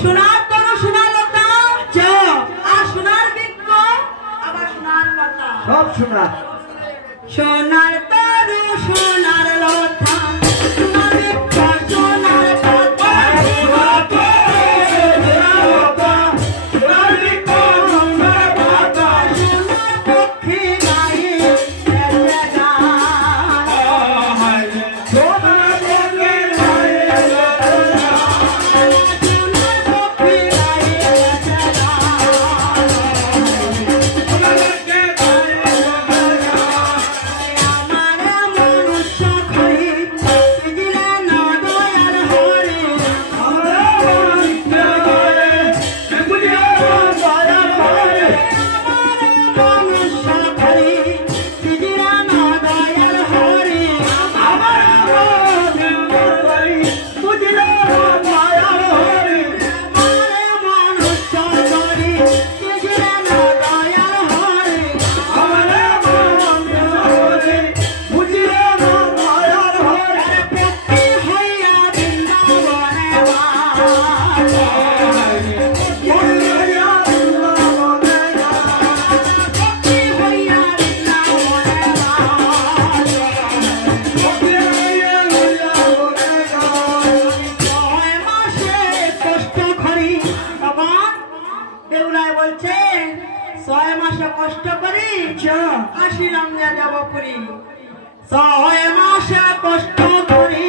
সোনার তরু সোনার লতা আর সোনার বৃক্ষ আবার সোনার লতা সব সোনার সোনার তরু সোনার লতা সোনার বৃক্ষ সোনার লতা কষ্ট করি আসিলাম যাব পুরী 6 মাসে কষ্ট করি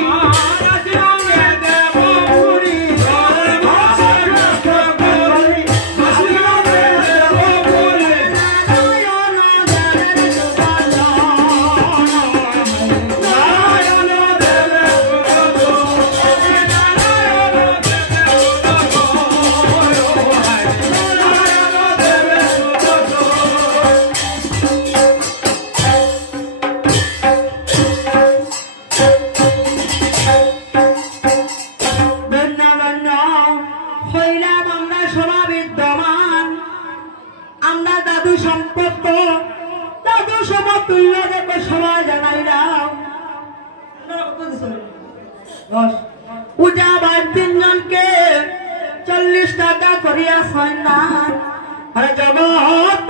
আসিলাম যাব পুরী 6 মাসে কষ্ট করি আসিলাম যাব পুরী নারায়ণ দেবের সুবালা নারায়ণ দেবের সুবালা দাদু সম্পর্ক দাদু সমতুল্য দেখে সবাই জানাইলাম পূজা বার 3 জনকে 40 টাকা করিয়া সন্ন্যাস আর জগৎ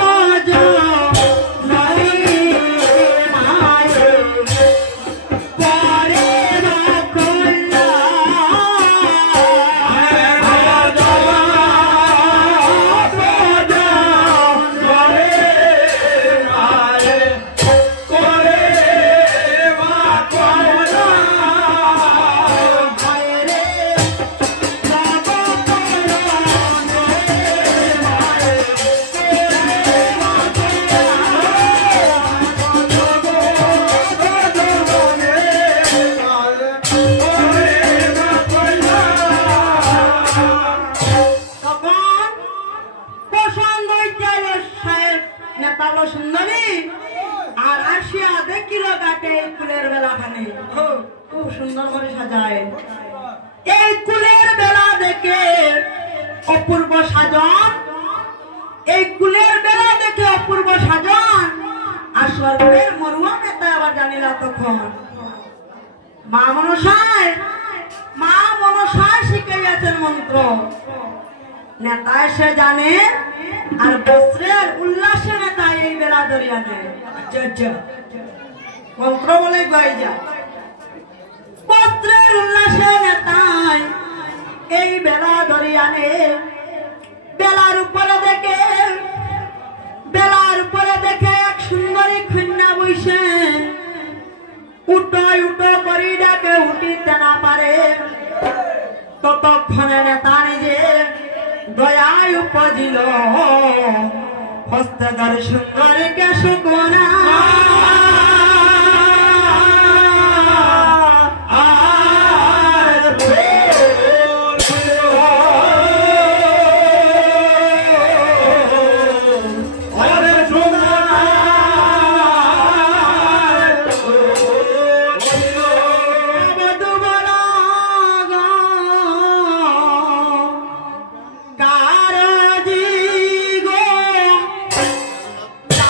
সুন্দরী আর আসিয়া দেখিল গাটে ফুলের বেলাখানে খুব সুন্দর করে সাজায় এই কুলের বেলা দেখে অপূর্ব সাজন এই কুলের বেলা দেখে অপূর্ব সাজন আর স্বর্গের মরুয়া নেতা আবার জানিলা তখন মা মনসায় শিখাইয়াছেন মন্ত্র নেতা এসে জানে আর বস্ত্রের উল্লাসে নেতা এই বেলা দরিয়ানে মন্ত্র বলে গাই যা বস্ত্রের উল্লাসে নেতায় এই বেলা দরিয়ানে বেলার উপরে দেখে এক সুন্দরী কন্যা বইছে উটো করি ডাকে উঠিতে না পারে ততক্ষণে নেতা নিজে দয়ায় উপজিল হস্তধর সুন্দরীকে সুকোনা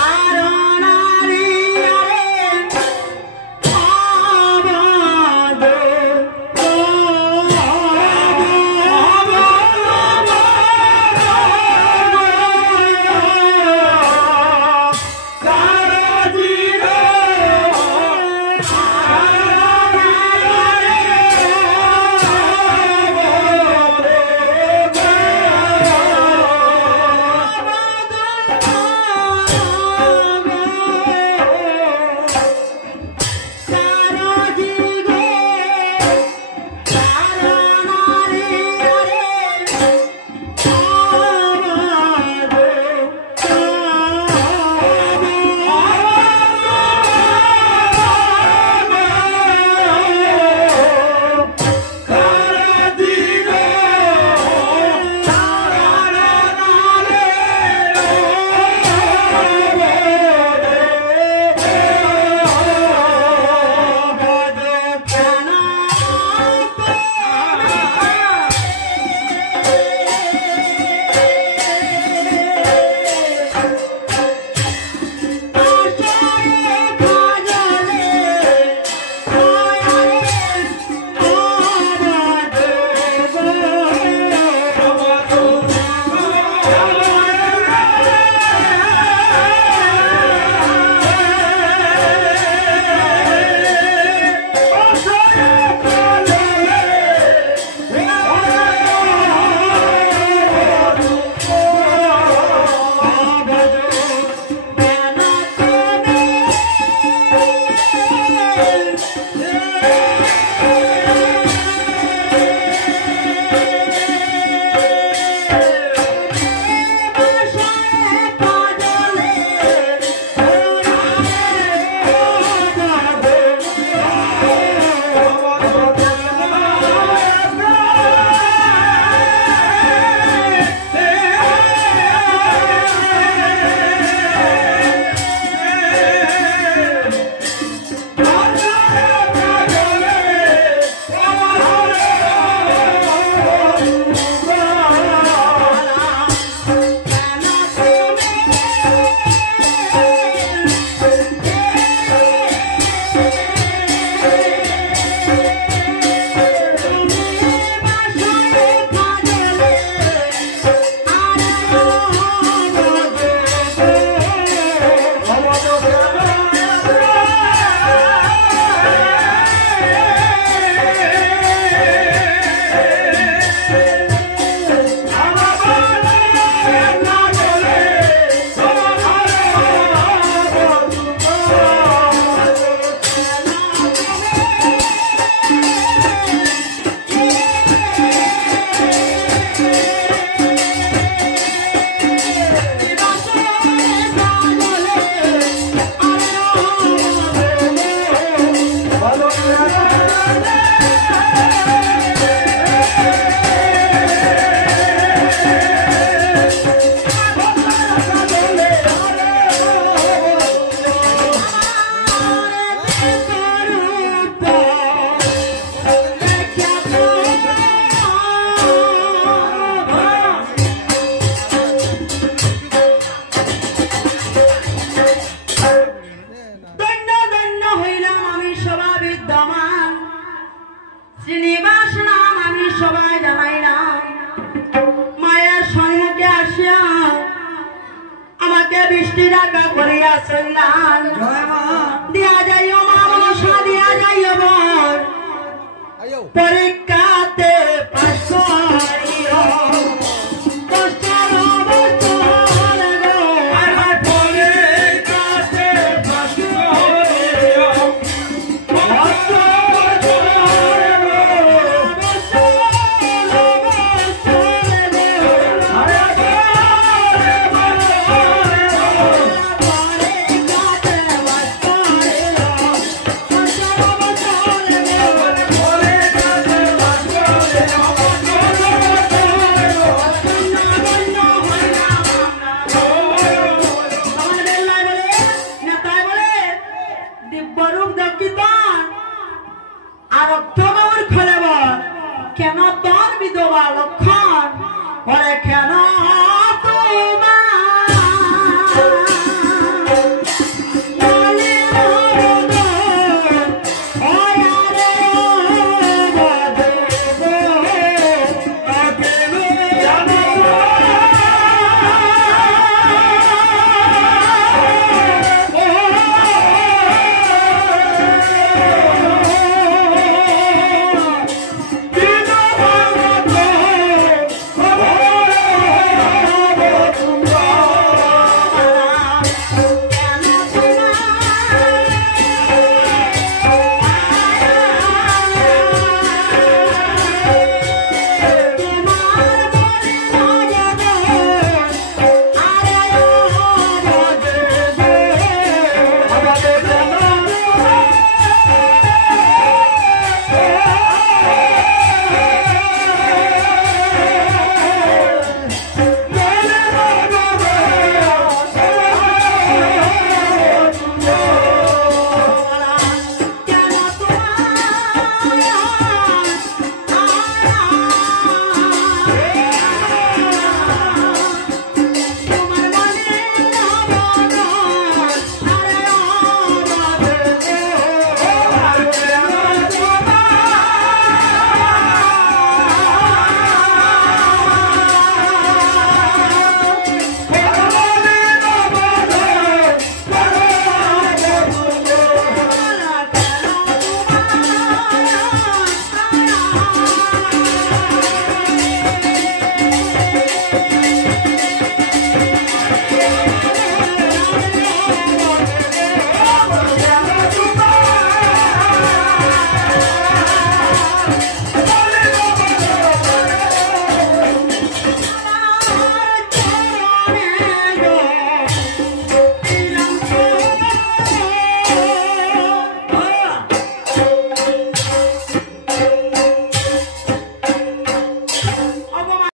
Karana বৃষ্টি ডাকা করিয়া চললাম দিয়া যাইও মা মনসা দিয়া যাইও বর পরীক্ষাতে পাশ করিও কেন তোর বিধবা লক্ষণ